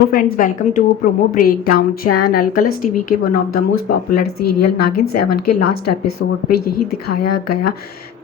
तो friends welcome to promo break down channel. Colors TV के one of the most popular serial Naagin 7 के last episode पे यही दिखाया गया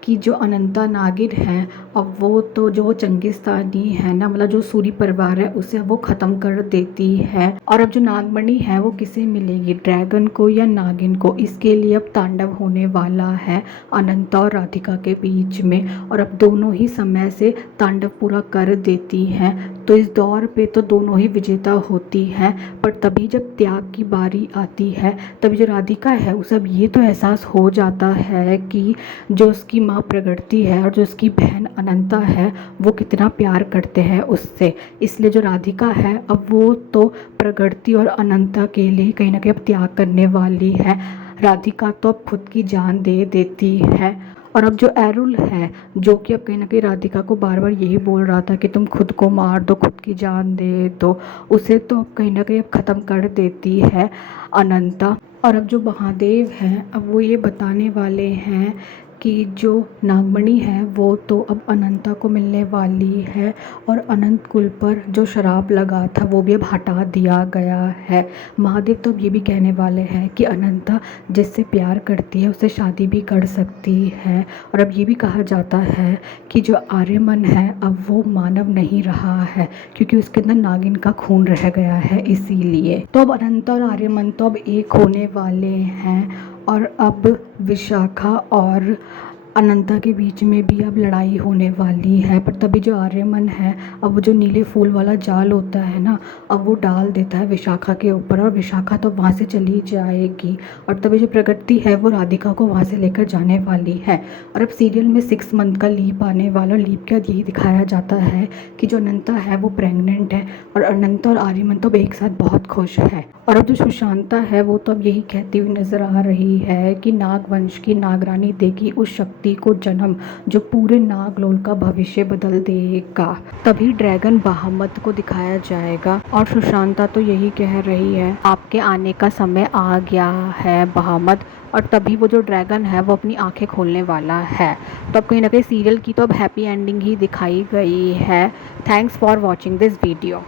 कि जो अनंता नागिन है, अब वो तो जो चंगिस्तानी है ना, मतलब जो सूरी परिवार है उसे वो ख़त्म कर देती है। और अब जो नागमणि है वो किसे मिलेगी, ड्रैगन को या नागिन को? इसके लिए अब तांडव होने वाला है अनंता और राधिका के बीच में, और अब दोनों ही समय से तांडव पूरा कर देती हैं। तो इस दौर पे तो दोनों ही विजेता होती हैं, पर तभी जब त्याग की बारी आती है तभी जो राधिका है उसे अब ये तो एहसास हो जाता है कि जो उसकी माँ प्रगति है और जो उसकी बहन अनंता है वो कितना प्यार करते हैं उससे। इसलिए जो राधिका है अब वो तो प्रगति और अनंता के लिए कहीं ना कहीं अब त्याग करने वाली है। राधिका तो अब खुद की जान दे देती है। और अब जो एरुल है, जो कि अब कहीं ना कहीं राधिका को बार बार यही बोल रहा था कि तुम खुद को मार दो, खुद की जान दे दो, उसे तो अब कहीं ना कहीं अब ख़त्म कर देती है अनंता। और अब जो महादेव हैं अब वो ये बताने वाले हैं कि जो नागमणि है वो तो अब अनंता को मिलने वाली है, और अनंत कुल पर जो शराब लगा था वो भी अब हटा दिया गया है। महादेव तो अब ये भी कहने वाले हैं कि अनंता जिससे प्यार करती है उससे शादी भी कर सकती है। और अब ये भी कहा जाता है कि जो आर्यमन है अब वो मानव नहीं रहा है, क्योंकि उसके अंदर नागिन का खून रह गया है। इसीलिए तो अब अनंता और आर्यमन तो अब एक होने वाले हैं, और अब विशाखा और अनंता के बीच में भी अब लड़ाई होने वाली है। पर तभी जो आर्यमन है अब वो जो नीले फूल वाला जाल होता है ना, अब वो डाल देता है विशाखा के ऊपर, और विशाखा तो वहाँ से चली जाएगी। और तभी जो प्रगति है वो राधिका को वहाँ से लेकर जाने वाली है। और अब सीरियल में 6 मंथ का लीप आने वाला, लीप के बाद यही दिखाया जाता है कि जो अनंता है वो प्रेग्नेंट है, और अनंता और आर्यमन तो एक साथ बहुत खुश है। और अब जो सुशांता है वो तो अब यही कहती हुई नज़र आ रही है कि नागवंश की नागरानी देगी उस शक्ति को जन्म जो पूरे नागलोल का भविष्य बदल देगा। तभी ड्रैगन बहामत को दिखाया जाएगा, और सुशांता तो यही कह रही है आपके आने का समय आ गया है बहामत। और तभी वो जो ड्रैगन है वो अपनी आंखें खोलने वाला है। तो अब कहीं ना कहीं सीरियल की तो अब हैप्पी एंडिंग ही दिखाई गई है। Thanks for watching this video.